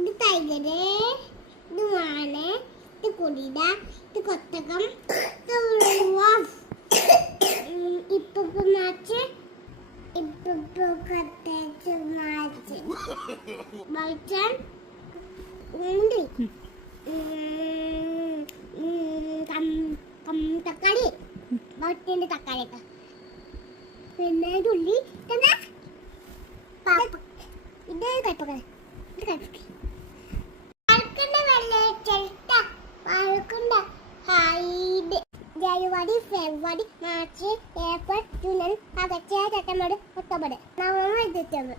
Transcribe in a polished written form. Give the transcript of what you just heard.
ഇത് ടൈഗറ്, ഇത് മാന, ഇത് കുടില, ഇത് കൊത്തകം, ഇത് ഇപ്പൊ മാച്ച്, ഇപ്പൊ കത്തേച്ച് മാച്ച് വൈറ്റാൻ ഉണ്ട്. തക്കാളി വട്ടിന്റെ തക്കാളി പിന്നെ ഉള്ളി ഇത് കയ്പക്ക ജനുവരി ഫെബ്രുവരി March April June August September October November December